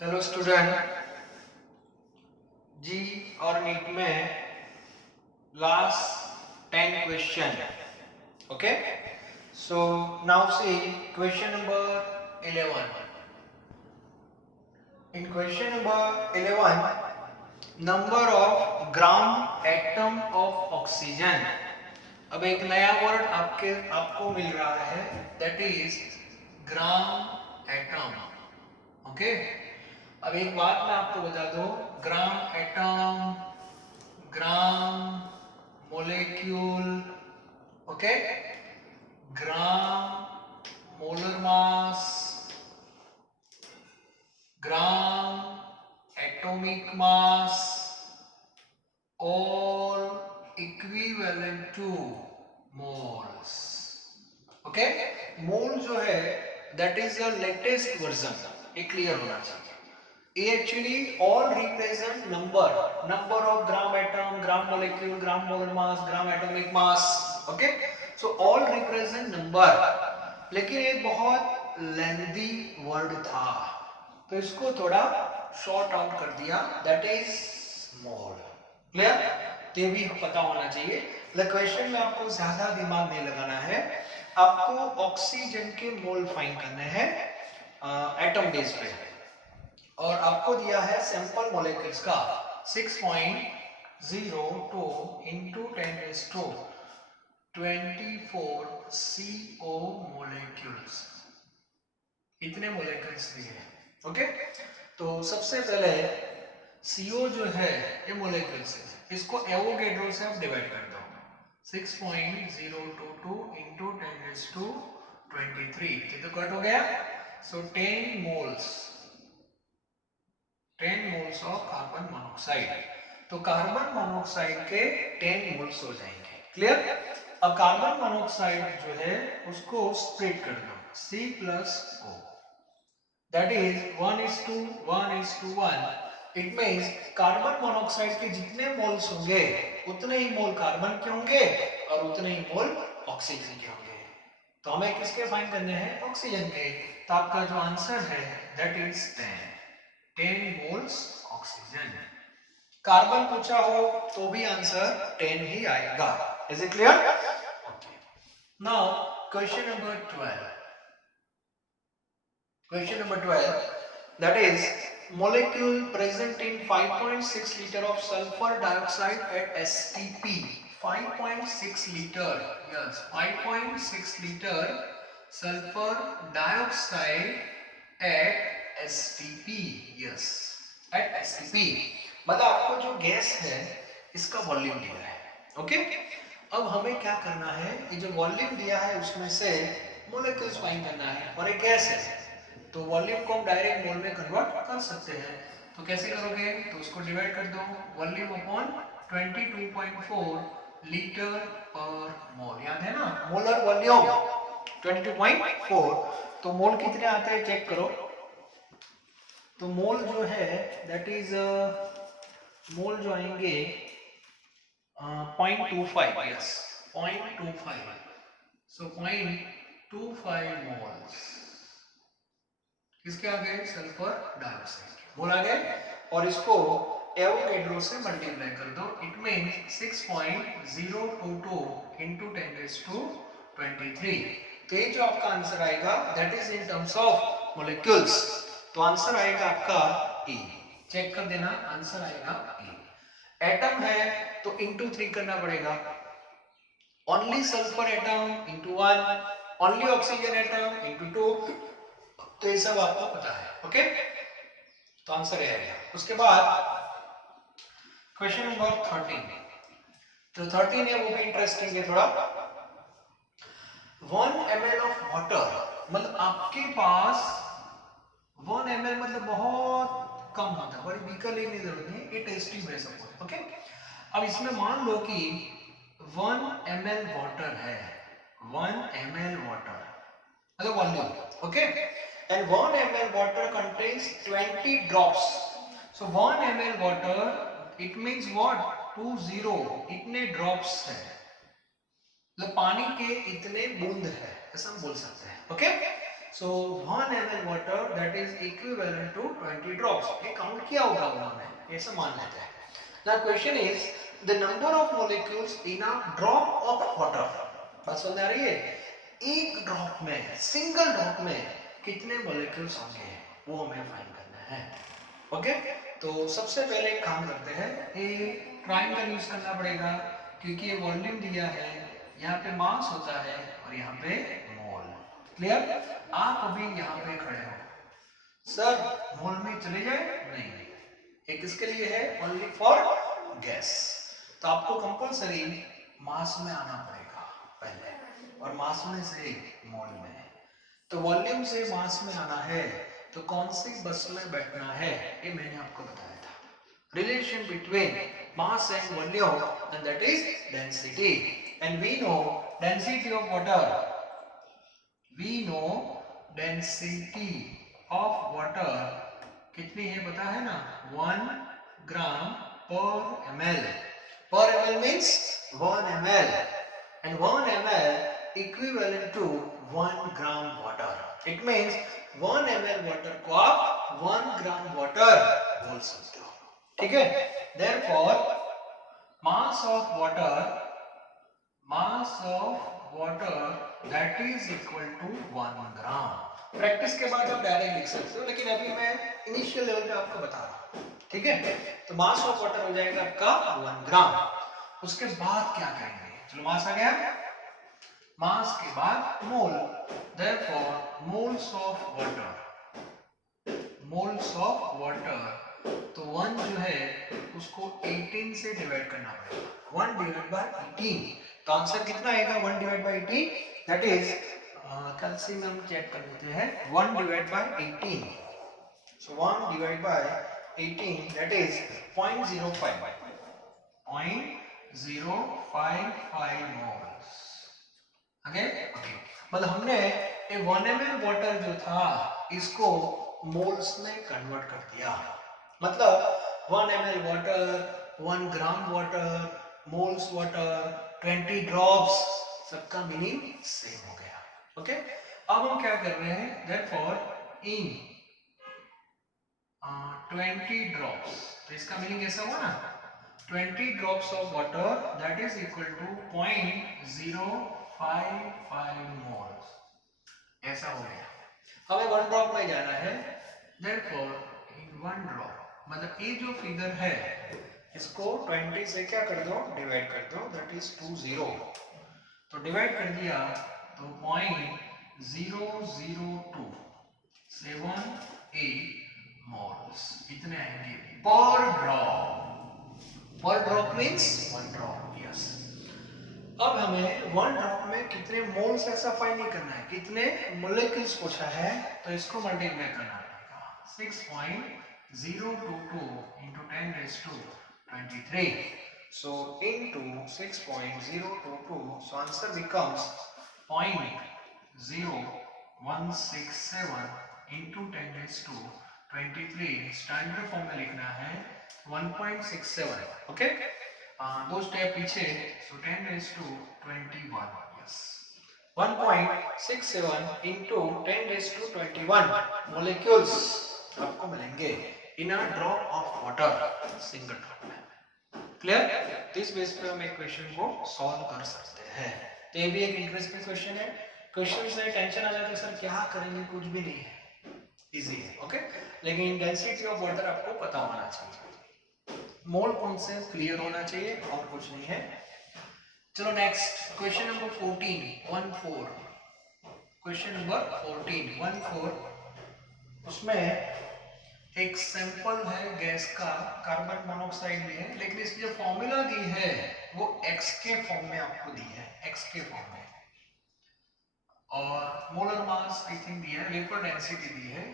Hello student जी और NEET में last 10 question. Okay, so now see question number 11. In question number 11 number of gram atom of oxygen. अब एक नया word आपको मिल रहा है, that is gram atom. Okay, अब एक बात मैं आपको बता दूं, gram atom, gram molecule, okay, gram molar mass, gram atomic mass, all equivalent to moles. Okay, mole जो है that is the latest version. ये क्लियर होना चाहिए. ये actually all represent number of gram atom, gram molecule, gram molar mass, gram atomic mass. Okay, so all represent number. लेकिन एक बहुत lengthy word था, तो इसको थोड़ा शॉर्ट आउट कर दिया, दैट इज मोल. क्लियर? ये भी पता होना चाहिए. क्वेश्चन में आपको ज्यादा दिमाग नहीं लगाना है, आपको ऑक्सीजन के मोल फाइंड करने हैं एटम बेस पे. और आपको दिया है सैंपल मॉलिक्यूल्स का 6.02 into 10⁻24 CO मोलिक्यूल्स. इतने मोलिक्यूल्स दिए हैं. ओके, तो सबसे पहले CO जो है ये मोलिक्यूल्स है, इसको एवोगैड्रो से आप डिवाइड कर दो. 6.022 into 10⁻23, ये तो कट हो गया. सो 10 मोल्स ऑफ कार्बन मोनोऑक्साइड. तो कार्बन मोनोऑक्साइड के 10 मोल्स हो जाएंगे. क्लियर? अब कार्बन मोनोऑक्साइड जो है उसको स्प्लिट कर दो, C+O, that is 1:1:1. It means carbon monoxide के जितने मोल्स होंगे उतने ही मोल कार्बन के होंगे और उतने ही मोल ऑक्सीजन के होंगे. तो हमें किसके फाइंड करने हैं? ऑक्सीजन के. तो आपका जो आंसर है that is 10 moles oxygen. Carbon पूछा हो तो भी आंसर 10 ही आएगा. Is it clear? Okay, now question number 12. Question number 12, that is molecule present in 5.6 liter of sulfur dioxide at STP. 5.6 liter, yes, 5.6 liter sulfur dioxide at STP. yes, at STP. मतलब आपको जो gas है इसका volume दिया है. Okay, अब हमें क्या करना है, ये जो वॉल्यूम दिया है उसमें से मोलेक्यूल्स फाइंड करना है, और एक गैस है तो वॉल्यूम को हम डायरेक्ट मोल में कन्वर्ट कर सकते हैं. तो कैसे करोगे? तो उसको डिवाइड कर दो, वॉल्यूम अपॉन 22.4 लीटर पर मोल. याद है ना, मोलर वॉल्यूम 22.4. तो मोल कितने आते हैं चेक करो. तो मोल जो है दैट इज मोल जो आएंगे 0.25. यस, 0.25. सो 0.25 मोल्स किसके आ गए? सल्फर डाइऑक्साइड के मोल आ गए. और इसको एवोगैड्रो से मल्टीप्लाई कर दो. It means 6.022 into 10⁻23. तो ये जो आपका आंसर आएगा that is in terms of molecules. तो आंसर आएगा आपका E. चेक कर देना, आंसर आएगा E. एटम है तो into 3 करना पड़ेगा. Only sulphur atom into 1, only oxygen atom into 2. तो ये सब आपको पता है. ओके, तो आंसर ये आएगा. उसके बाद क्वेश्चन नंबर 13. जो 13 है वो भी इंटरेस्टिंग है थोड़ा. 1 ml ऑफ वाटर, मतलब आपके पास 1 ml मतलब बहुत कम होता है, बड़ी बीकर लेने की जरूरत नहीं, ये टेस्टी है सब. ओके, अब इसमें मान लो कि 1 ml वाटर है, 1 ml वाटर मतलब volume. Okay, and 1 ml water contains 20 drops. So 1 ml water, it means what? 20, इतने drops है, मतलब पानी के इतने बूंद है, ऐसा हम बोल सकते हैं. Okay, So 1 ml water that is equivalent to 20 drops. ये काउंट किया होगा उन्होंने, ऐसा मान लेते हैं. Now question is the number of molecules in a drop of water. बात समझ आ रही है? एक ड्रॉप में, सिंगल ड्रॉप में कितने मॉलिक्यूल्स होंगे वो हमें फाइंड करना है. ओके, तो सबसे पहले एक काम करते हैं, ये ट्रायंगल यूज करना पड़ेगा क्योंकि ये वॉल्यूम दिया है, यहाँ पे मास होता है और यहाँ पे मोल. क्लियर? आप अभी यहाँ पे खड़े हो, सर मोल में चले जाए नहीं, ये किसके लिए है? Only for gas. तो आपको कंपल्सरी मास में आना पड़ेगा पहले, और मास में से मोल में. तो वॉल्यूम से मास में आना है तो कौन सी बस में बैठना है ये मैंने आपको बताया था. Relation between mass and volume and that is density. And we know density of water, we know density of water कितनी है पता है ना? 1 ग्राम पर ml. पर ml means 1 ml, and 1 ml equivalent to 1 gram water. It means 1 ml water को आप 1 gram water बोल सकते हो. ठीक है? Therefore mass of water that is equal to 1 gram. Practice के बाद आप डायरेक्ट लिख सकते हो, लेकिन अभी मैं इनिशियल लेवल पे आपको बता रहा हूँ. ठीक है? तो मास ऑफ वाटर हो जाएगा आपका 1 ग्राम. उसके बाद क्या करेंगे? चलो मास आ गया, मास के बाद मोल. Therefore moles of water, तो 1 जो है उसको 18 से डिवाइड करना पड़ेगा. 1 डिवाइड बाय 18. तो आंसर कितना आएगा? 1 divide by 18 that is, calcium हम चेक कर लेते हैं. 1 divide by 18, so 1 divided by 18 that is 0.05 moles. Okay? मतलब हमने ये 1 ml वाटर जो था इसको मोल्स में कन्वर्ट कर दिया. मतलब 1 ml water, 1 gram water, moles water, 20 drops, सबका मीनिंग सेम हो गया. ओके, अब हम क्या कर रहे हैं? Therefore in 20 ड्रॉप्स, तो इसका मीनिंग ऐसा हुआ ना, 20 drops of water that is equal to 0.055 moles. ऐसा हो गया. हमें 1 ड्रॉप में जाना है. Therefore in 1 ड्रॉप, मतलब ये जो फिगर है इसको 20 से क्या कर दो? डिवाइड कर दो, दैट इज 20. तो डिवाइड कर दिया तो 0.0027 मोल्स इतने आएंगे पर ड्रॉप. पर ड्रॉप मींस 1 ड्रॉप. यस. अब हमें 1 ड्रॉप में कितने मोल्स ऐसा फाइंड नहीं करना है, कितने मॉलिक्यूल्स पूछा है, तो इसको मल्टीप्लाई करना पड़ेगा. 6.022 into 10 raised to 23. So into 6.022, so answer becomes 0.0167 into 10 raised to 23. Standard form में लिखना है 1.67. ओके, दो स्टेप पीछे, so 10 raised to 21. Yes, 1.67 into 10 raised to 21 molecules आपको मिलेंगे in a drop of water, single drop में. क्लियर? इस base पे हम एक क्वेश्चन को सॉल्व कर सकते हैं. तो ये भी एक इंटरेस्टिंग क्वेश्चन है. क्वेश्चन से टेंशन आ जाती है, सर क्या करेंगे, कुछ भी नहीं है, इजी है. ओके, लेकिन डेंसिटी ऑफ वाटर आपको पता होना चाहिए, मोल कॉन्सेप्ट क्लियर होना चाहिए, और कुछ नहीं है. चलो next question number 14. Question number 14. उसमें एक सैंपल है गैस का, कार्बन मोनोऑक्साइड भी है, लेकिन इसकी जो फॉर्मूला दी है वो x के फॉर्म में आपको दी है, x के फॉर्म में, और मोलर मास आई थिंक दिया है, वेपर डेंसिटी दी है.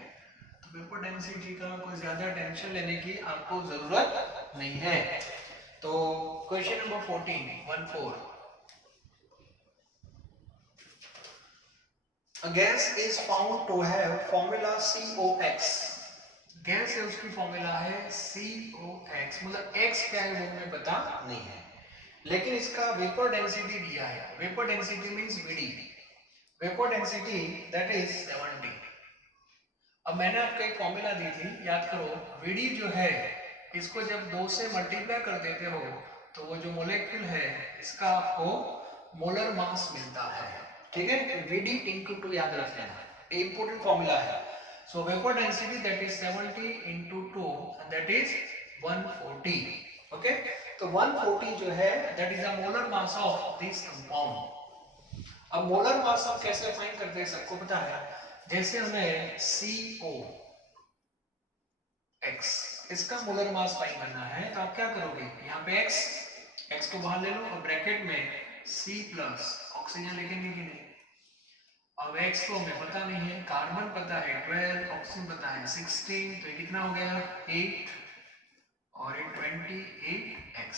तो वेपर डेंसिटी का कोई ज्यादा टेंशन लेने की आपको जरूरत नहीं है. तो question number 14. A gas is found to have formula COX. Gas है, उसकी फॉर्मूला है COX. मतलब x क्या है वो हमें पता नहीं है, लेकिन इसका वेपर डेंसिटी दिया है. Vapour density means VD. Vapour density that is 70. अब मैंने आपको एक फॉर्मूला दी थी, याद करो, Vd जो है इसको जब 2 से मल्टीप्लाई कर देते हो तो वो जो मोलेक्यूल है इसका आपको मोलर मास मिलता है, ठीक है। Vd into 2 याद रख लेना, ये इंपॉर्टेंट फॉर्मूला है। सो vapour density that is 70 into 2 and that is 140, okay. तो 140 जो है that is the molar mass of this compound. अब मोलर मास हम कैसे फाइंड करते हैं, सबको पता है। जैसे हमें COX इसका मोलर मास फाइंड करना है तो आप क्या करोगे, यहाँ पे x को बाहर ले लो और ब्रैकेट में C प्लस ऑक्सीजन लिखेंगे कि नहीं। अब x को हमें पता नहीं है, कार्बन पता है 12, ऑक्सीजन पता है 16, तो ये कितना हो गया 8 और ये 28x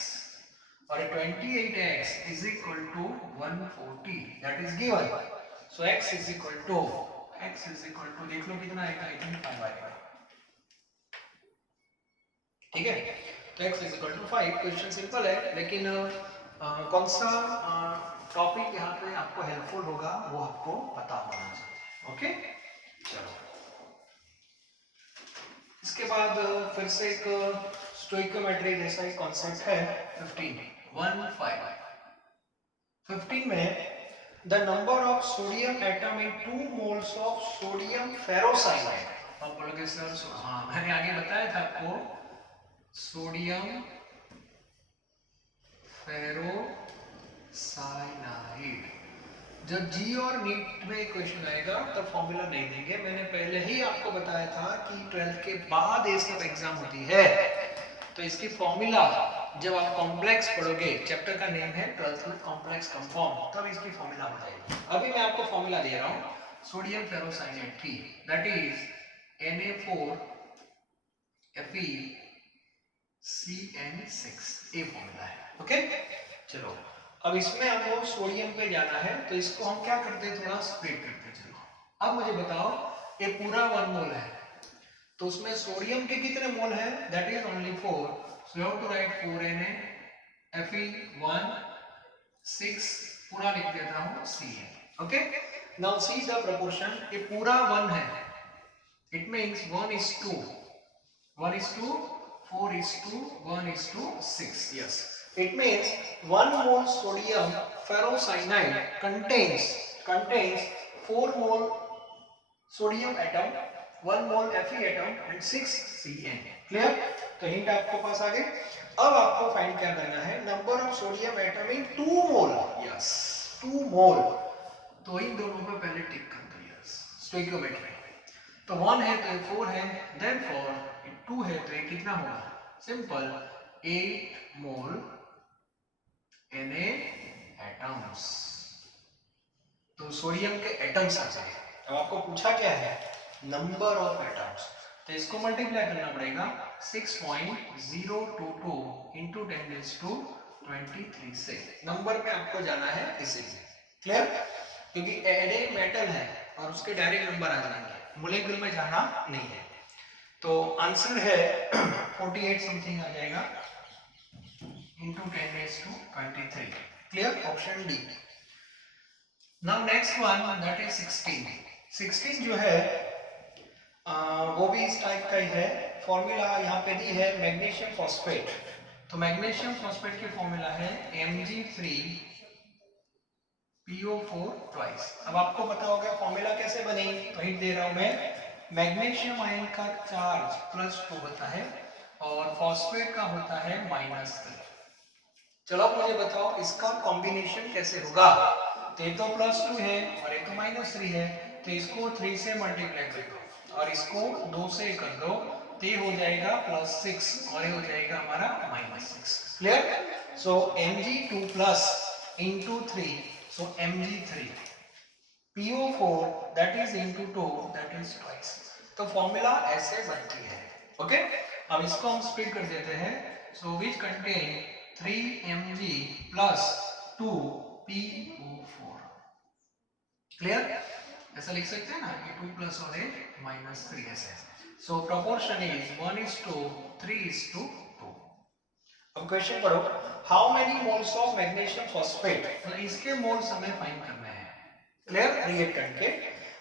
और 28x is equal to 140 that is given. So x is equal to देख लो कितना आएगा, 85 आएगा, ठीक है। तो x is equal to 5। Question simple है, लेकिन कौन सा टॉपिक यहाँ पे आपको हेल्पफुल होगा वो आपको पता होना चाहिए, ओके। चलो इसके बाद फिर से एक स्टोइकोमेट्री जैसा एक कॉन्सेप्ट है 15 में the number of sodium atom in 2 moles of sodium ferrocyanide. आप बोलोगे सर, हाँ मैंने आगे बताया था आपको, सोडियम फेरोसाइनाइड। जब जी और नीट में क्वेश्चन आएगा तब फॉर्मूला नहीं देंगे, मैंने पहले ही आपको बताया था कि 12th के बाद ये सब एग्जाम होती है, तो इसकी फॉर्मूला जब आप कॉम्प्लेक्स पढ़ोगे, चैप्टर का नेम है 12th में कॉम्प्लेक्स कंपाउंड, तब इसकी फॉर्मूला बताएगी। अभी मैं आपको फॉर्मूला दे रहा हूँ, sodium ferrocyanide 3 that is Na4Fe(CN6), ये फॉर्मूला है, ओके। चलो अब इसमें हमको सोडियम पे जाना है, तो इसको हम क्या करते हैं, थोड़ा स्प्लिट करते हैं। चलो अब मुझे बताओ, ये पूरा 1 मोल है तो उसमें सोडियम के कितने मोल है, that is only 4, so you have to write 4Na(Fe1)(6), पूरा लिख देता हूं Cn, okay. Now see the proportion, ये पूरा 1 है, it means 1:2, 4:1:6, yes. It means 1 mole sodium ferrocyanide contains 4 mole sodium atom, 1 mole Fe atom and 6 Cn. Clear? तो hint आपको पास आ गए। अब आपको फाइंड क्या करना है, number of sodium atom in 2 mole, yes 2 मोल। तो इन दोनों पे पहले टिक कर दो, यस, स्टोइकियोमेट्री। तो 1 है तो ये 4 है, देन 4 2 है तो ये कितना होगा, सिंपल 8 मोल Na एटम्स। तो सोडियम के एटम्स आ गए। अब आपको पूछा क्या है, नंबर ऑफ एटम्स, तो इसको मल्टीप्लाई करना पड़ेगा 6.022 into 10⁻23 से, नंबर में आपको जाना है इसीलिए, क्लियर। क्योंकि Na मेटल है और उसके डायरेक्ट नंबर आ जाएंगे, मोलेक्यूल में जाना नहीं है। तो आंसर है 48 समथिंग आ जाएगा into 10⁻23, clear, option D. Now next one that is 16 जो है वो भी इस टाइप का ही है। फॉर्मूला यहाँ पे दी है मैग्नीशियम फॉस्फेट, तो मैग्नीशियम फॉस्फेट की फॉर्मूला है Mg3PO4 ट्वाइस। अब आपको पता होगा फॉर्मूला कैसे बनी, तो हिंट दे रहा हूं मैं, मैग्नीशियम आयन का चार्ज +2 होता है और फॉस्फेट का होता है -3। चलो अब मुझे बताओ इसका कॉम्बिनेशन कैसे होगा, तो ये तो +2 है और ये तो -3 है, तो इसको 3 से मल्टीप्लाई कर दो और इसको 2 से कर दो, तो ये हो जाएगा +6 और ये हो जाएगा हमारा -6, clear. So Mg2 plus into 3, so Mg3 PO4 that is into 2 that is twice। तो फॉर्मूला ऐसे बनती है, ओके। अब इसको हम स्प्लिट कर देते हैं, so which contain 3Mg plus 2PO4, clear. ऐसा लिख सकते हैं ना कि 2 प्लस और 3 ऐसे। सो प्रोपोर्शन इज 1:3:2। अब क्वेश्चन पढ़ो, how many moles of magnesium phosphate, मतलब इसके मोल्स हमें फाइंड करने हैं, क्लियर, रिएक्टेंट के।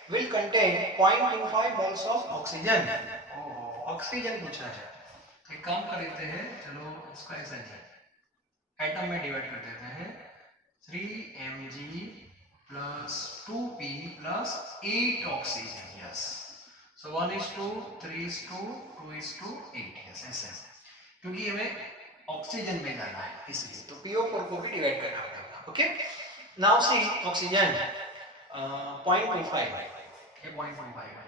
will contain 0.25 moles of oxygen. Oxygen पूछा है, एक काम कर लेते हैं, चलो इसको ऐसे नहीं एटम में डिवाइड कर देते हैं, 3 mg plus 2p plus 8 oxygen. Yes. So 1:2, 3:2, 2:8. Yes, ऐसे क्योंकि हमें ऑक्सीजन में जाना है इसलिए, तो PO4 को भी डिवाइड करना पड़ेगा. ओके, नाउ सी ऑक्सीजन 0.25 है, ये 0.25 है.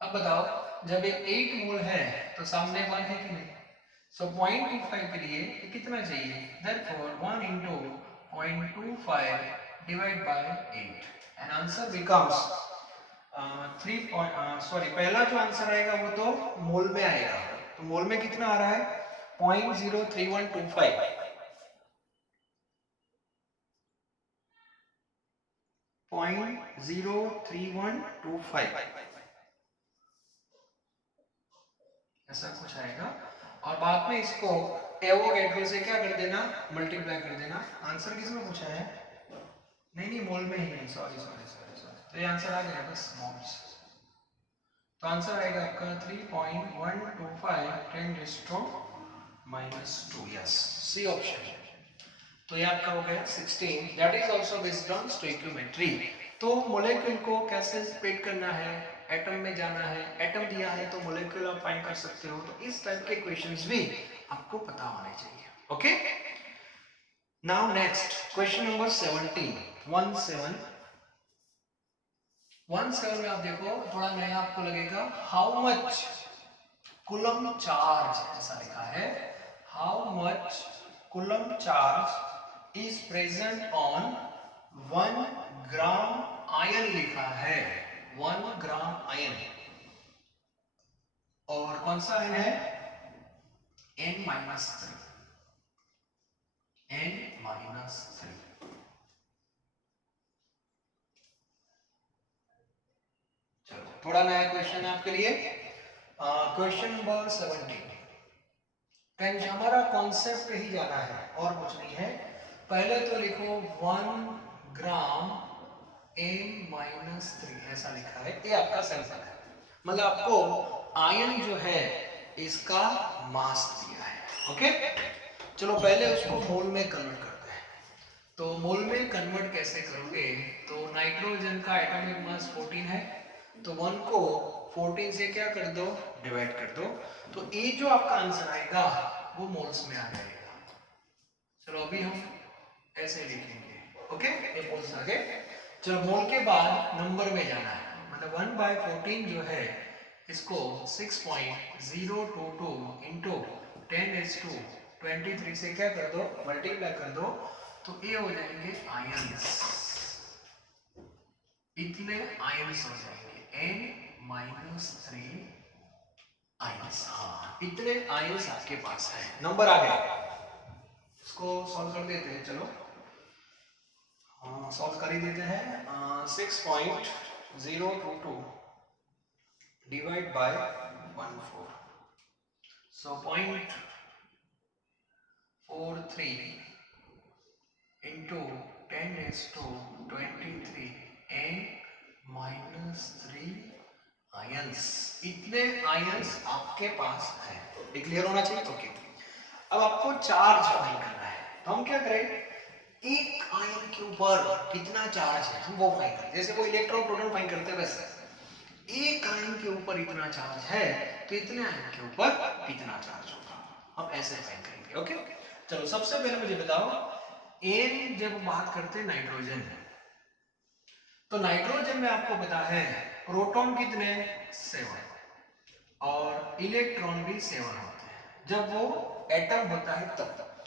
अब बताओ, जब ये 8 मोल है तो सामने 1 है कि नहीं, सो 0.25 के लिए ये कितना चाहिए, therefore 1 into 0.25 divided by 8 and answer becomes 3 पहला जो आंसर आएगा वो तो मोल में आएगा, तो मोल में कितना आ रहा है 0.03125, 0.03125 ऐसा कुछ आएगा, और बाद में इसको एवोगैड्रो से क्या कर देना, मल्टीप्लाई कर देना. आंसर किसमें पूछा है, नहीं मोल में ही है, सॉरी, तो ये आंसर आ गया बस मोल्स. तो आंसर आएगा आपका 3.125 10⁻². Yes, see option. तो ये आपका हो गया 16. That is also based on stoichiometry. तो मॉलिक्यूल को कैसे स्प्लिट करना है, एटम में जाना है, एटम दिया है तो मॉलिक्यूल आप फाइंड कर सकते हो. तो इस टाइप के क्वेश्चंस भी आपको पता होने चाहिए. Okay, now next question number 17 17 में आप देखो, थोड़ा नया आपको लगेगा. हाउ मच कूलम चार्ज, ऐसा लिखा है, how much coulomb charge is present on 1 gram ion लिखा है, 1 ग्राम आयन, और कौन सा आयन है, N-3, N-3. चलो थोड़ा नया क्वेश्चन है आपके लिए. Question number 17. हमारा कॉन्सेप्ट ही जाना है और कुछ नहीं है. पहले तो लिखो 1 ग्राम N-3 ऐसा लिखा है, ये आपका सैंपल है, मतलब आपको आयन जो है इसका मास दिया है. ओके, चलो पहले उसको मोल में कन्वर्ट करते हैं. तो मोल में कन्वर्ट कैसे करोगे, तो नाइट्रोजन का एटॉमिक मास 14 है, तो 1 को 14 से क्या कर दो, डिवाइड कर दो, तो ये जो आपका आंसर आएगा वो मोल्स में आ जाएगा. चलो अभी हम ऐसे लिखेंगे. ओके, ये मोल्स आ गए. चलो मोल के बाद नंबर में जाना है, मतलब 1/14 जो है इसको 6.022 इंटू 10⁻23 से क्या कर दो, मल्टीप्लाई कर दो, तो ये हो जाएंगे आयंस. इतने आयंस हो जाएंगे, N-3 आयंस. हाँ, इतने आयंस आपके पास है, नंबर आ गया. इसको सॉल्व कर देते हैं. चलो सॉल्व कर ही देते हैं. 6.022 divide by 14, so 0.43 into 10⁻23 N-3 ions. इतने आयंस आपके पास है, ये क्लियर होना चाहिए. ओके, अब आपको चार्ज फाइंड करना है, तो हम क्या करें, एक आयन के ऊपर कितना चार्ज है हम वो फाइंड करते हैं. जैसे कोई इलेक्ट्रॉन प्रोटॉन फाइंड करते हैं वैसे, एक आयन के ऊपर इतना चार्ज है तो इतने आयन के ऊपर इतना चार्ज होगा, हम ऐसे फाइंड करेंगे. ओके, चलो सबसे पहले मुझे बताओ, एन जब बात करते हैं नाइट्रोजन, तो नाइट्रोजन में आपको पता है प्रोटॉन कितने, 7, और इलेक्ट्रॉन भी 7 होते हैं जब वो एटम होता है तब.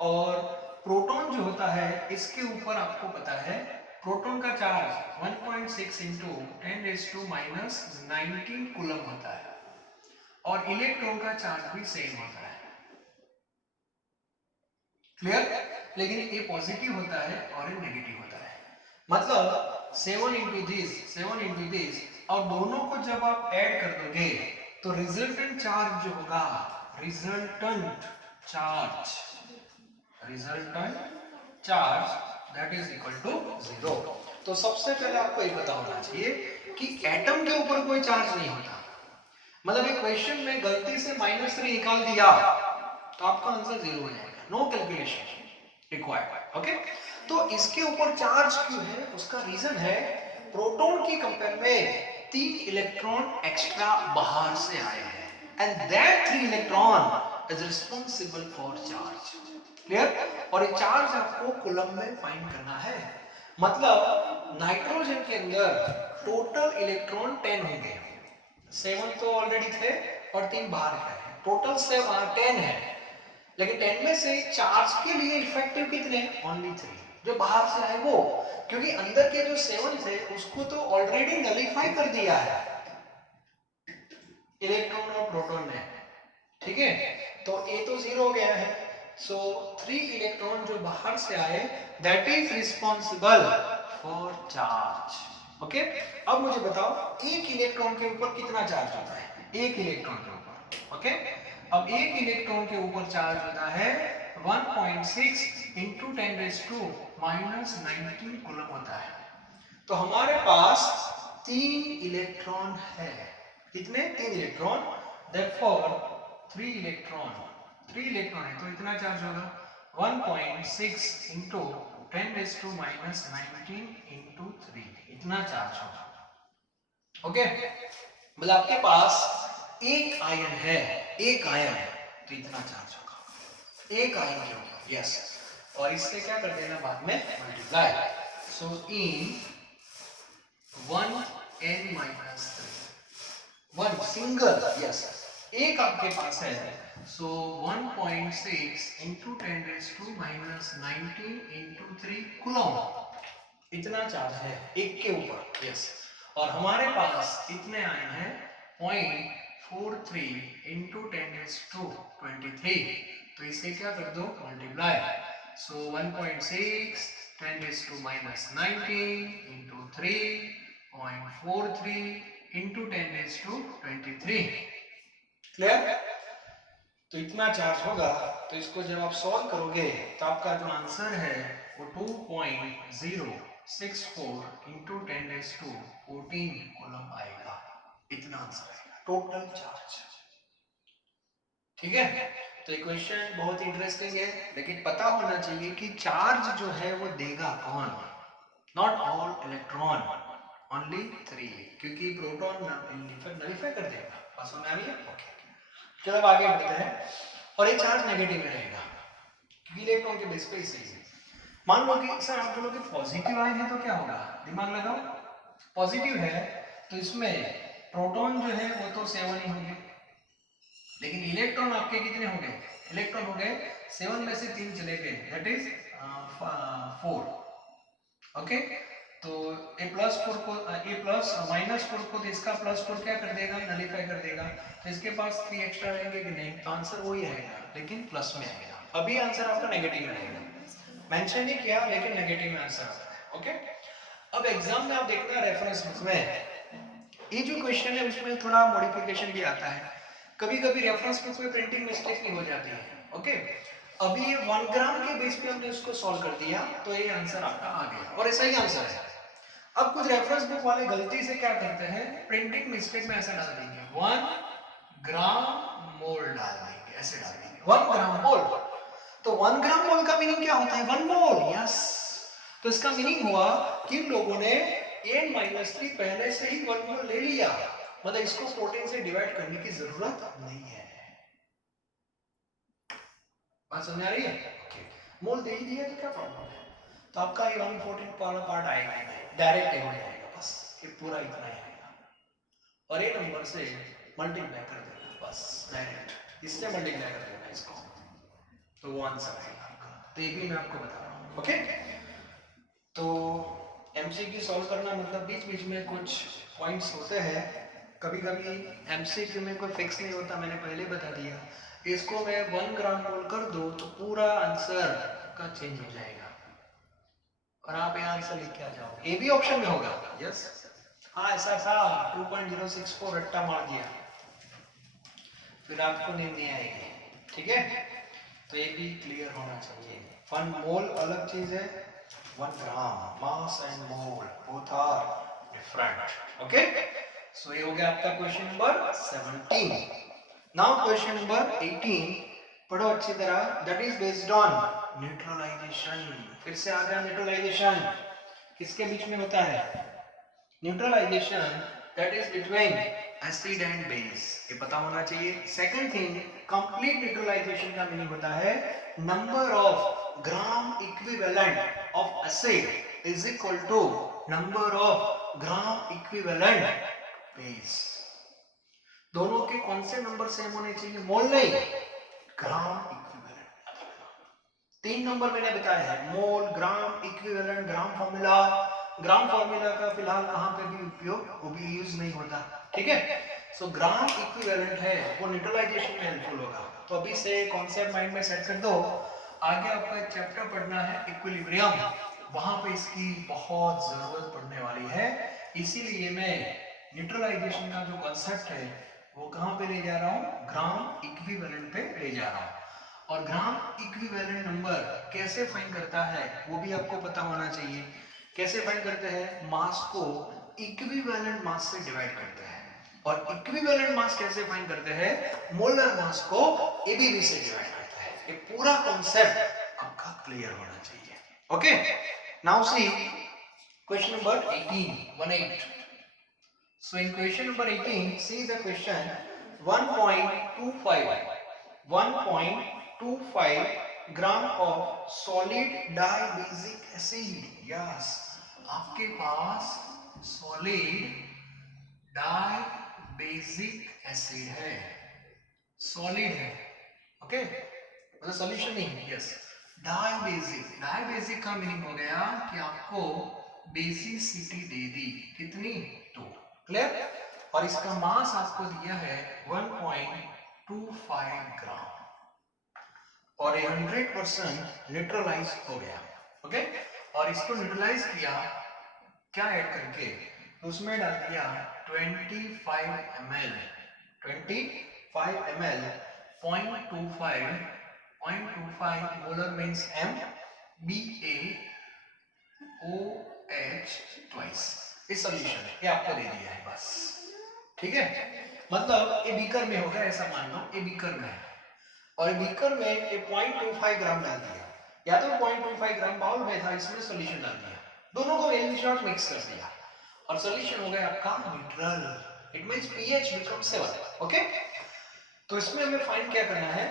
और प्रोटॉन जो होता है इसके ऊपर आपको पता है प्रोटॉन का चार्ज 1.6 इंटू 10⁻⁻19 कूलम होता है, और इलेक्ट्रॉन का चार्ज भी सेम होता है. क्लियर, लेकिन ये पॉजिटिव होता है और ये नेगेटिव होता है, मतलब 7 इंटू दिस, और दोनों को जब आप ऐड कर दोगे तो रिजल्टेंट चार्ज जो होगा, resultant charge that is equal to 0. तो सबसे पहले आपको ये पता होना चाहिए कि एटम के ऊपर कोई चार्ज नहीं होता। मतलब एक क्वेश्चन में गलती से -3 निकाल दिया तो आपका आंसर 0 हो जाएगा, नो कैलकुलेशन रिक्वायर्ड। ओके, तो इसके ऊपर चार्ज क्यों है, उसका रीजन है प्रोटॉन की कंपेयर में 3 इलेक्ट्रॉन एक्स्ट्रा बाहर से आए हैं and that 3 electron is responsible for charge. Clear? और ये चार्ज आपको कूलम में फाइंड करना है। मतलब नाइट्रोजन के अंदर टोटल इलेक्ट्रॉन 10 होंगे, 7 तो ऑलरेडी थे और 3 बाहर गए, टोटल 10 है। लेकिन 10 में से चार्ज के लिए इफेक्टिव कितने? ओनली 3, जो बाहर से आए वो, क्योंकि अंदर के जो 7 थे उसको तो ऑलरेडी नलिफाई कर दिया है इलेक्ट्रॉन और प्रोटॉन ने। ठीक है, तो ए तो 0 हो गया है, सो 3 इलेक्ट्रॉन जो बाहर से आए that is responsible for charge. Okay, अब मुझे बताओ एक इलेक्ट्रॉन के ऊपर कितना चार्ज होता है? एक इलेक्ट्रॉन के ऊपर। ओके, अब एक इलेक्ट्रॉन के ऊपर चार्ज होता है 1.6 इंटू 10⁻⁻19 कूलम होता है। तो हमारे पास 3 इलेक्ट्रॉन है। कितने? 3 इलेक्ट्रॉन, देयरफॉर 3 इलेक्ट्रॉन है तो इतना चार्ज होगा 1.6 इंटू 10⁻⁻19 इंटू 3, इतना चार्ज होगा। ओके, मतलब आपके पास एक आयन है, एक आयन है तो इतना चार्ज होगा एक आयन के ऊपर। यस, और इससे क्या कर देना बाद में? मल्टीप्लाई। सो इन 1n-3 वन सिंगल, यस, एक आपके पास है, सो 1.6 इंटू 10⁻⁻19 इंटू 3 कूलम, इतना चार्ज है एक के ऊपर। यस, और हमारे पास इतने आयन हैं 0.43 इंटू 10⁻23, तो इसे क्या कर दो? मल्टीप्लाई। सो 1.6 10⁻⁻19 इंटू 3.43 इंटू 10⁻23। क्लियर? तो इतना चार्ज होगा, तो इसको जब आप सॉल्व करोगे तो आपका जो आंसर है वो 2.064 इंटू 10⁻14 कूलम आएगा। इतना आंसर आएगा टोटल चार्ज। ठीक है, तो ये क्वेश्चन बहुत इंटरेस्टिंग है, लेकिन पता होना चाहिए कि चार्ज जो है वो देगा कौन? नॉट ऑल इलेक्ट्रॉन, ओनली 3, क्योंकि प्रोटॉन नलिफाई कर देगा। बात समझ आ रही है? ओके, चलो अब आगे बढ़ते हैं। और ये चार्ज नेगेटिव में रहेगा क्योंकि इलेक्ट्रॉन के बेस पे इसे मान लो कि सर आप बोलोगे पॉजिटिव आयन है तो क्या होगा? दिमाग लगाओ, पॉजिटिव है तो इसमें प्रोटॉन जो है वो तो 7 ही होंगे, लेकिन इलेक्ट्रॉन आपके कितने हो गए? इलेक्ट्रॉन हो गए 7 में से 3 चले गए, दैट इज 4। ओके, तो a प्लस 4 को a प्लस -4 को तो इसका +4 क्या कर देगा? नलिफाई कर देगा, तो इसके पास 3 एक्स्ट्रा रहेंगे कि नहीं? तो आंसर वही आएगा लेकिन प्लस में आएगा। अभी आंसर आपका नेगेटिव में आएगा, मेंशन नहीं किया लेकिन नेगेटिव में आंसर आता है। ओके, अब एग्जाम में आप देखना रेफरेंस बुक में ये जो क्वेश्चन है उसमें थोड़ा मॉडिफिकेशन भी आता है, कभी कभी रेफरेंस बुक में प्रिंटिंग मिस्टेक भी हो जाती है। ओके, अभी ये 1 ग्राम के बेस पे हमने उसको सॉल्व कर दिया तो ये आंसर आपका आ गया और ऐसा ही आंसर है। अब कुछ रेफरेंस बुक वाले गलती से क्या करते हैं, प्रिंटिंग मिस्टेक में ऐसा डाल देंगे 1 ग्राम मोल डाल देंगे, ऐसे डाल देंगे 1 ग्राम मोल। तो 1 ग्राम मोल का मीनिंग क्या होता है? 1 मोल। यस, तो इसका मीनिंग हुआ कि लोगों ने n-3 पहले से ही 1 मोल ले लिया, मतलब इसको 14 से डिवाइड करने की जरूरत नहीं है। बात समझ आ रही है? ओके, मोल दे ही दिया तो क्या प्रॉब्लम है? तो आपका ये 114 वाला पार्ट आएगा नहीं, डायरेक्ट टेबल आएगा, बस ये पूरा इतना ही आएगा और ये नंबर से मल्टीप्लाई कर देना, बस डायरेक्ट इससे मल्टीप्लाई कर देना इसको, तो वो आंसर आएगा आपका। तो ये भी मैं आपको बता रहा हूँ। ओके, तो एमसीक्यू सॉल्व करना मतलब बीच बीच में कुछ पॉइंट्स होते हैं, कभी कभी एमसीक्यू में कोई फिक्स नहीं होता, मैंने पहले बता दिया। इसको मैं 1 ग्राम मोल कर दूं तो पूरा आंसर का चेंज हो जाएगा और आप ये आंसर लिख के आ जाओगे, ये भी ऑप्शन में होगा। यस, हाँ ऐसा था, 2.064 रट्टा मार दिया फिर आपको नींद नहीं आएगी। ठीक है, तो ये भी क्लियर होना चाहिए। 1 मोल अलग चीज है, 1 gram. Mass and mole both are different. Okay? So ये हो गया आपका question number 17. Now question number 18 पढ़ो अच्छी तरह. That is based on neutralisation. फिर से आ गया न्यूट्रलाइजेशन. किसके बीच में होता है? Neutralisation that is between acid and base. ये पता होना चाहिए. सेकंड थिंग, कंप्लीट न्यूट्रलाइजेशन का मीनिंग होता है number of gram equivalent of acid is equal to number of gram equivalent base. दोनों के कौन से नंबर सेम होने चाहिए? मोल नहीं, ग्राम इक्विवेलेंट. 3 नंबर मैंने बताया है, mole, gram, equivalent, gram formula. Gram formula का फिलहाल कहां पे भी उपयोग, वो भी यूज नहीं होता. ठीक है? सो ग्राम इक्विवेलेंट है वो न्यूट्रलाइजेशन में हेल्पफुल होगा. तो अभी से कॉन्सेप्ट माइंड में सेट कर दो. आगे आपका एक चैप्टर पढ़ना है इक्विलिब्रियम. वहां पे इसकी बहुत जरूरत पड़ने वाली है. इसीलिए मैं न्यूट्रलाइजेशन का जो कॉन्सेप्ट है वो कहां पे ले जा रहा हूं? ग्राम इक्विवेलेंट पे ले जा रहा हूं. और ग्राम इक्विवेलेंट नंबर कैसे फाइंड करता है वो भी आपको पता होना चाहिए. कैसे फाइंड करते हैं? मास को इक्विवेलेंट मास से डिवाइड करते हैं. और इक्विवेलेंट मास कैसे फाइंड करते हैं? मोलर मास को एबीवी से डिवाइड करते हैं. ये पूरा कॉन्सेप्ट आपका क्लियर होना चाहिए. Okay? Now see question number 18. So in question number 18, see the question. 1.25 gram of solid dibasic acid. Yes, आपके पास solid dibasic acid है, solid है. ओके? मतलब सॉल्यूशन नहीं है. Yes, dibasic. डाइबेसिक का मीनिंग हो गया कि आपको बेसिसिटी दे दी. कितनी? 2. क्लियर? और इसका मास आपको दिया है 1.25 ग्राम. और ये 100% न्यूट्रलाइज हो गया. ओके? और इसको न्यूट्रलाइज किया क्या ऐड करके? उसमें डाल दिया 25 ml. 25 ml 0.25 molar means M BaOH twice. ये सॉल्यूशन है, ये आपको दे दिया है बस. ठीक है? मतलब ये बीकर में होगा, ऐसा मान लो ये बीकर में है. और ये बीकर में ये 0.25 ग्राम डाल दिया. या तो 0.25 ग्राम बाउल में था, इसमें सॉल्यूशन डाल दिया. दोनों को वेल शॉट मिक्स कर दिया और सॉल्यूशन हो गया आपका neutral. It means pH becomes 7. Okay? तो इसमें हमें फाइंड क्या करना है?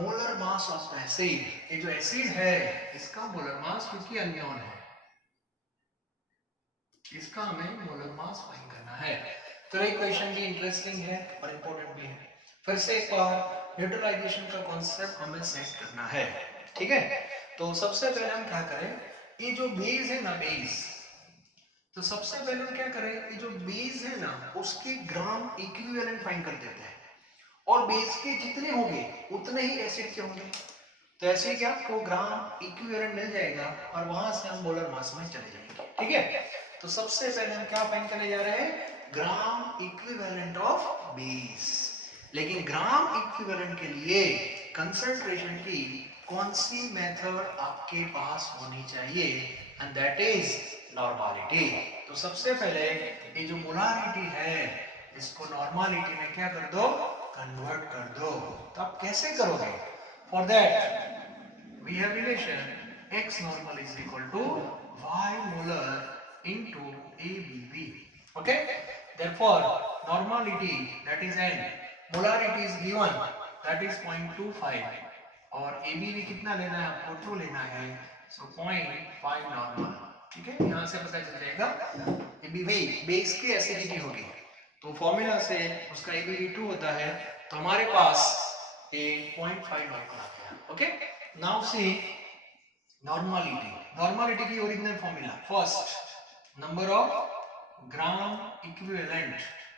Molar mass of acid. ये जो एसिड है इसका मोलर मास, क्योंकि अननोन है, इसका हमें मोलर मास फाइंड करना है. तो ये क्वेश्चन भी इंटरेस्टिंग है और इंपॉर्टेंट भी है. फिर से एक बार न्यूट्रलाइजेशन का कॉन्सेप्ट हमें सेट करना है. ठीक है? तो सबसे पहले हम क्या करें? ये जो बेस है ना, बेस, तो सबसे पहले हम क्या करें? ये जो बेस है ना उसके ग्राम इक्विवेलेंट फाइंड कर देते हैं. और बेस के जितने होंगे उतने ही एसिड के होंगे. तो ऐसे क्या आपको ग्राम इक्विवेलेंट मिल जाएगा और वहां से हम मोलर मास में चले जाएंगे. ठीक है? तो सबसे पहले हम क्या फाइंड करने जा रहे हैं? ग्राम इक्विवेलेंट ऑफ बेस. लेकिन ग्राम इक्विवेलेंट के लिए कंसंट्रेशन की कौन सी मेथड आपके पास होनी चाहिए? And that is normality. तो सबसे पहले ये जो मोलारिटी है इसको नॉर्मालिटी में क्या कर दो? कन्वर्ट कर दो. तो आप कैसे करोगे? For that we have relation x normal is equal to y molar into ABB. Okay? Therefore normality, that is n, molarity is given, that is 0.25 और ABB कितना लेना है आपको? 2 लेना है. So 0.5 normal. ठीक है? यहाँ से पता चल जाएगा ABB बेस की एसिडिटी होगी. तो फॉर्मूला से उसका ABB 2 होता है. तो हमारे पास ये 0.5 नॉर्मल आ गया. Okay? Now see normality. Normality की original formula, first number of gram equivalent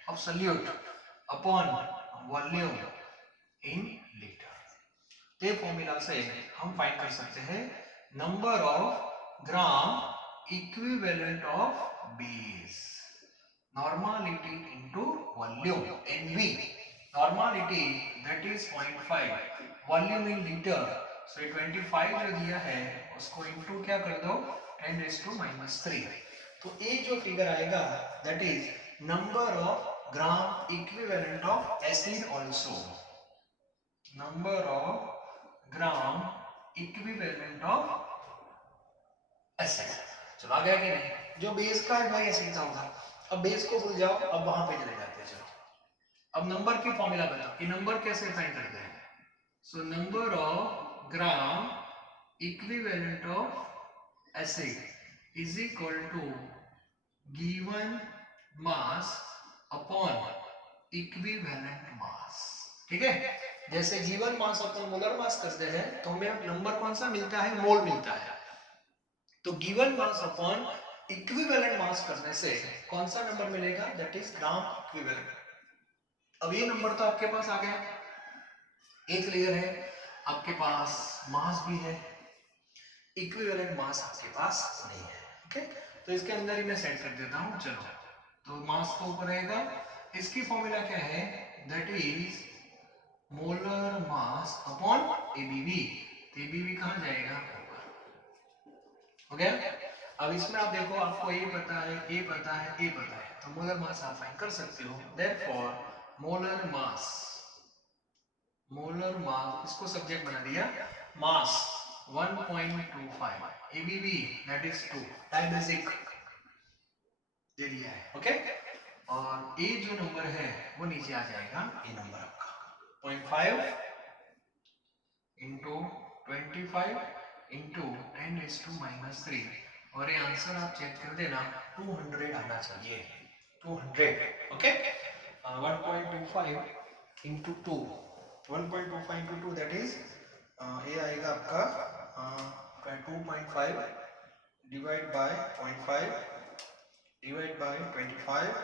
of solute upon volume in litre. ये फॉर्मूला से हम फाइंड कर सकते हैं number of gram equivalent of base. Normality into volume NV. Normality that is 0.5, volume in litre. So 25 जो दिया है उसको इनटू क्या कर दो 10⁻⁻3। तो ये जो फिगर आएगा that is number of gram equivalent of acid also, number of gram equivalent of acid. चलो आ गया कि नहीं? जो बेस का है भाई एसिड का होगा। अब बेस को भूल जाओ, अब वहां पे चले जाते हैं। चलो अब नंबर की फॉर्मूला बताओ कि नंबर कैसे फाइंड करते हैं। So number of gram equivalent of acid is equal to given mass upon equivalent mass. ठीक है, जैसे given mass upon molar mass करते हैं तो हमें नंबर कौन सा मिलता है, मोल मिलता है। तो गिवन मास अपॉन इक्विवेलेंट मास करने से कौन सा नंबर मिलेगा, दैट इज ग्राम इक्विवेलेंट। अब ये नंबर तो आपके पास आ गया, एक क्लियर है, आपके पास मास भी है, इक्विवेलेंट मास आपके पास नहीं है। ओके, तो इसके अंदर ही मैं सेट कर देता हूं। चलो तो मास तो ऊपर रहेगा, इसकी फॉर्मूला क्या है, that is molar mass upon ABV. ABV कहां जाएगा, ऊपर। हो गया। अब इसमें आप देखो, आपको ये पता है, ये पता है, ये पता है, तो मोलर मास आप फाइंड कर सकते हो। Therefore molar mass, molar mass इसको सब्जेक्ट बना दिया, mass 1.25, ABV that is 2, time basic दे दिया है। ओके, और ये जो नंबर है वो नीचे आ जाएगा, ये नंबर आपका 0.5 इंटू 25 इंटू 10⁻⁻3, और ये आंसर आप चेक कर देना, 200 आना चाहिए, 200। Okay, 1.25 into 2, 1.25 into 2 that is ये आएगा आपका 2.5 divide by 0.5 divide by 25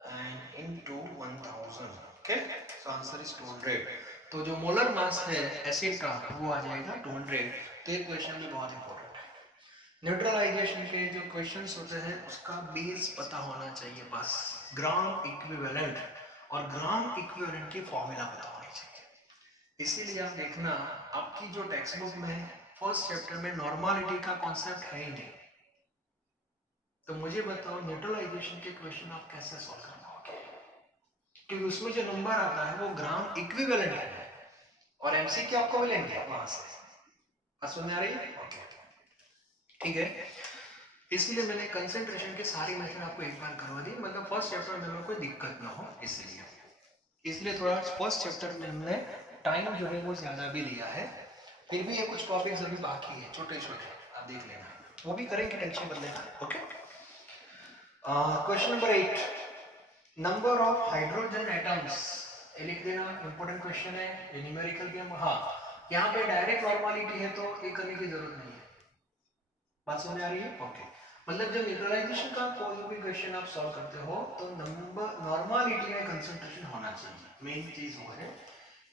and into 1000। Okay, so answer is 200। तो जो मोलर मास है एसिड का वो आ जाएगा 200। तो ये क्वेश्चन भी बहुत इंपॉर्टेंट है। न्यूट्रलाइजेशन के जो क्वेश्चंस होते हैं उसका बेस पता होना चाहिए बस, ग्राम इक्विवेलेंट और ग्राम इक्विवेलेंट की फॉर्मूला पता होनी चाहिए। इसीलिए आप देखना, आपकी जो टेक्स्ट बुक में फर्स्ट चैप्टर में नॉर्मलिटी का कॉन्सेप्ट है ही नहीं। तो मुझे बताओ न्यूट्रलाइजेशन के क्वेश्चन आप कैसे सॉल्व कर पाओगे, क्योंकि उसमें जो नंबर आता है वो ग्राम इक्विवेलेंट है और एमसीक्यू आपको मिलेंगे वहां से। बात समझ आ रही है? ओके, ठीक है। इसलिए मैंने कंसंट्रेशन के सारी मेथड आपको एक बार करवा दी, मतलब फर्स्ट चैप्टर में कोई दिक्कत ना हो, इसलिए थोड़ा फर्स्ट चैप्टर में हमने टाइम जो है वो ज्यादा भी लिया है। फिर भी ये कुछ टॉपिक्स अभी बाकी है, छोटे छोटे, आप देख लेना, वो भी करेंगे, टेंशन मत लेना। Okay, question number 8, number of hydrogen atoms, ये लिख देना, इंपॉर्टेंट क्वेश्चन है, ये न्यूमेरिकल भी हम, हाँ यहाँ पे डायरेक्ट नॉर्मलिटी है तो ये करने की जरूरत नहीं है। बात समझ आ रही है? ओके, मतलब जब न्यूट्रलाइजेशन का कोई भी क्वेश्चन आप सॉल्व करते हो तो नंबर नॉर्मलिटी में कंसंट्रेशन होना चाहिए, मेन चीज वो है,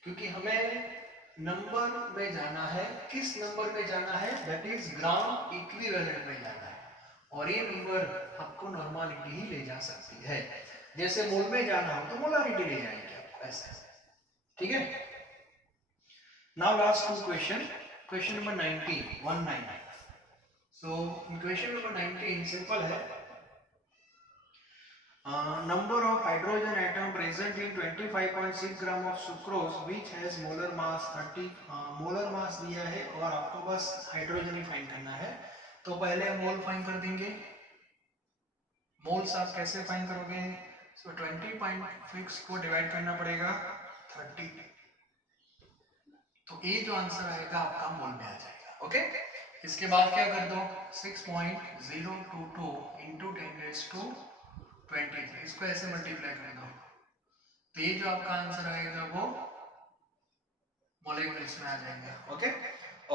क्योंकि हमें नंबर में जाना है, किस नंबर में जाना है, दैट इज ग्राम इक्विवेलेंट में जाना है, और ये नंबर आपको नॉर्मलिटी ही ले जा सकती है। जैसे मोल में जाना हो तो मोलारिटी ले जाएगी आपको, ऐसे। ठीक है, now last two question, question number 19, so question number 19 simple है, number of hydrogen atom present in 25.6 gram of sucrose which has molar mass 30, molar mass दिया है और आपको बस हाइड्रोजन ही फाइंड करना है। तो पहले हम मोल फाइंड कर देंगे। मोल्स आप कैसे फाइंड करोगे, सो 20.6 को डिवाइड करना पड़ेगा 30, तो ये जो आंसर आएगा आपका मोल में आ जाएगा। ओके, इसके बाद क्या कर दो, 6.022 इंटू 10⁻23, इसको ऐसे मल्टीप्लाई कर दो, तो ये जो आपका आंसर आएगा वो मॉलिक्यूल्स में आ जाएंगे। ओके,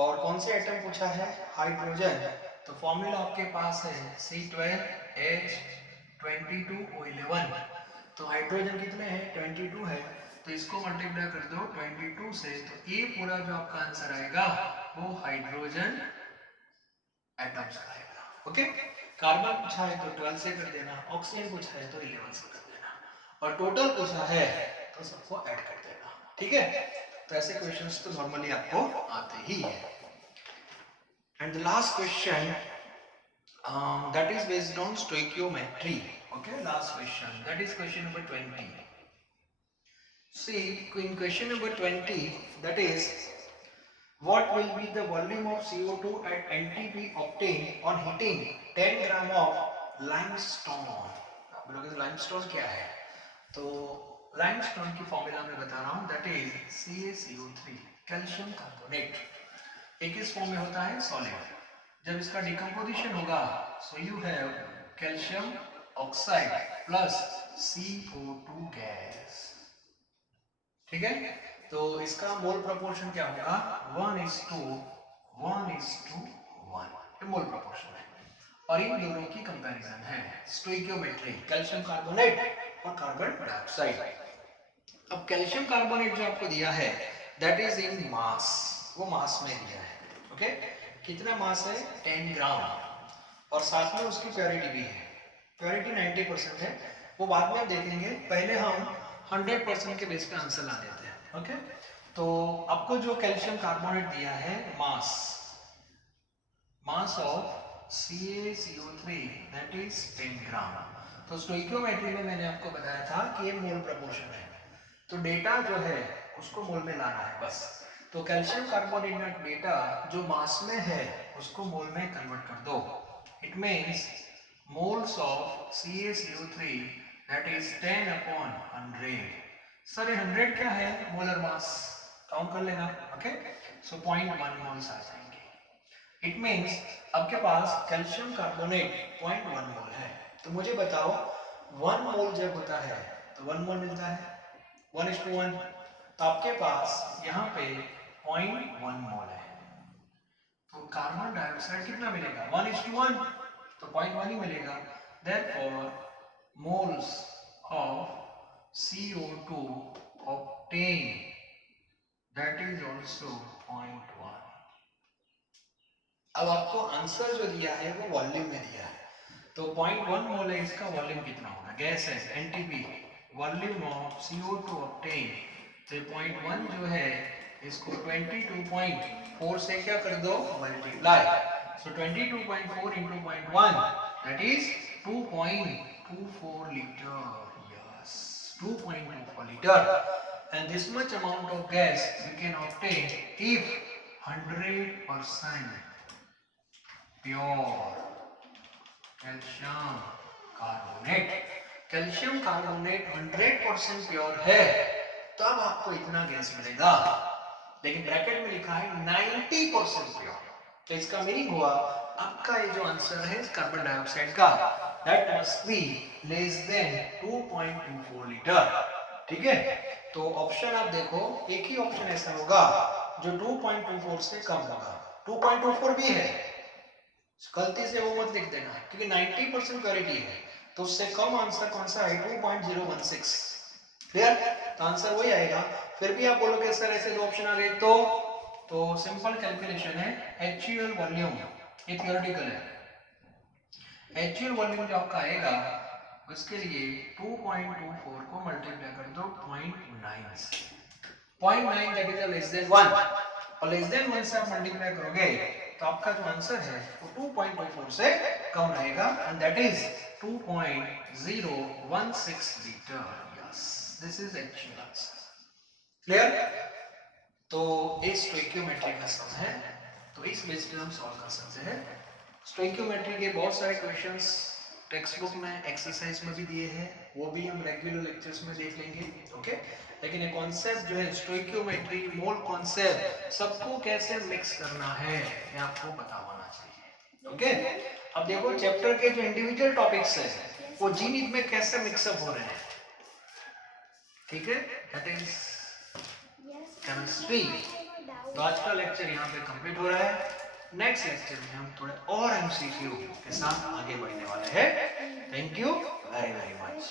और कौन से एटम पूछा है, हाइड्रोजन, तो फॉर्मूला आपके पास है C12H22O11, तो हाइड्रोजन कितने हैं, 22 है, तो इसको मल्टीप्लाई कर दो 22 से, तो ये पूरा जो आपका आंसर आएगा वो हाइड्रोजन एटम्स का आएगा। ओके, कार्बन पूछा है तो 12 से कर देना, ऑक्सीजन पूछा है तो 11 से कर देना, और टोटल पूछा है तो सबको ऐड कर देना। ठीक है, तो ऐसे क्वेश्चंस तो नॉर्मली आपको आते ही है। And the last question that is based on stoichiometry. Okay, last question, that is question number 20. See, in question number 20, that is, what will be the volume of CO2 at NTP obtained on heating 10 gram of limestone? आप बोलोगे limestone क्या है? तो limestone की formula मैं बता रहा हूँ, that is CaCO3, calcium carbonate. एक इस फॉर्म में होता है सॉलिड, जब इसका डिकम्पोजिशन होगा सो you have calcium oxide plus CO2 gas. ठीक है, तो इसका मोल प्रोपोर्शन क्या होगा? 1:1:1, ये मोल प्रोपोर्शन है। और इन दोनों की कंपैरिजन है स्टोइकियोमेट्री, कैल्शियम कार्बोनेट और कार्बन डाइऑक्साइड। अब कैल्शियम कार्बोनेट जो आपको दिया है दैट इज इन मास, वो मास में दिया है। ओके, कितना मास है? 10 ग्राम, और साथ में उसकी प्योरिटी भी है। प्योरिटी 90% है, वो बाद में देखेंगे, पहले हम 100% के बेस पे आंसर ला देते हैं। ओके, तो आपको जो कैल्शियम कार्बोनेट दिया है mass of CaCO3 that is 10 ग्राम। तो स्टोइकियोमेट्री में मैंने आपको बताया था कि ये मोल प्रपोर्शन है, तो डेटा जो है उसको मोल में लाना है बस। तो कैल्शियम कार्बोनेट का डेटा जो मास में है उसको मोल में कन्वर्ट कर दो। It means moles of CaCO3 that is 10/100। Sir ये 100 क्या है? मोलर मास, काउंट कर लेना। ओके, सो 0.1 मोल्स आ जाएंगे। इट मींस आपके पास कैल्शियम कार्बोनेट 0.1 मोल है। तो मुझे बताओ 1 मोल जब होता है तो 1 मोल मिलता है 1:1, तो आपके पास यहाँ पे 0.1 मोल है। तो कार्बन डाइऑक्साइड कितना मिलेगा? 1:1, तो 0.1 ही मिलेगा। Therefore, moles of CO2 obtained that is also 0.1। अब आपको आंसर जो दिया है वो वॉल्यूम में दिया है, तो 0.1 मोल है, इसका वॉल्यूम कितना होगा? गैस है NTP, volume of CO2 obtain, तो 0.1 जो है इसको 22.4 से क्या कर दो? Multiply. So 22.4 into 0.1 that is 2.24 litre. Yes, 2.24 litre. And this much amount of gas we can obtain if 100% pure calcium carbonate. Calcium carbonate 100% pure है, तब आपको इतना गैस मिलेगा। लेकिन ब्रैकेट में लिखा है 90% प्योर, तो इसका मीनिंग हुआ आपका ये जो आंसर है कार्बन डाइऑक्साइड का that must be less than 2.24 litre. ठीक है, तो ऑप्शन आप देखो, एक ही ऑप्शन ऐसा होगा जो 2.24 से कम होगा। 2.24 भी है, गलती से वो मत लिख देना, क्योंकि 90% प्योरिटी है, तो उससे कम आंसर कौन सा है? 2.016। क्लियर? तो आंसर वही आएगा। फिर भी आप बोलोगे सर ऐसे दो ऑप्शन आ गए, तो सिंपल कैलकुलेशन है, HUL वॉल्यूम, ये थ्योरेटिकल है। HUL वॉल्यूम जो आपका आएगा उसके लिए 2.24 को मल्टीप्लाई कर दो 0.9 से। 0.9 दैट इज लेस देन 1, और लेस देन 1 से आप मल्टीप्लाई करोगे तो आपका जो आंसर है वो 2.24 से कम रहेगा, and that is 2.016 litre. Yes, this is actual answer. Clear? तो ये स्टोइकियोमेट्री का सम है, तो इस बेस पे हम सॉल्व कर सकते हैं। स्टोइकियोमेट्री के बहुत सारे क्वेश्चंस टेक्स्ट बुक में, एक्सरसाइज में भी दिए हैं, वो भी हम रेगुलर लेक्चर्स में देख लेंगे। ओके, लेकिन ये कॉन्सेप्ट जो है स्टोइकियोमेट्री, मोल कॉन्सेप्ट, सबको कैसे मिक्स करना है ये आपको पता होना चाहिए। ओके, अब देखो चैप्टर के जो इंडिविजुअल टॉपिक्स है वो जीनित में कैसे मिक्सअप हो रहे हैं। ठीक है, दैट इज केमिस्ट्री। तो आज का लेक्चर यहाँ पे कंप्लीट हो रहा है। नेक्स्ट लेक्चर में हम थोड़े और MCQ के साथ आगे बढ़ने वाले हैं। Thank you very very much.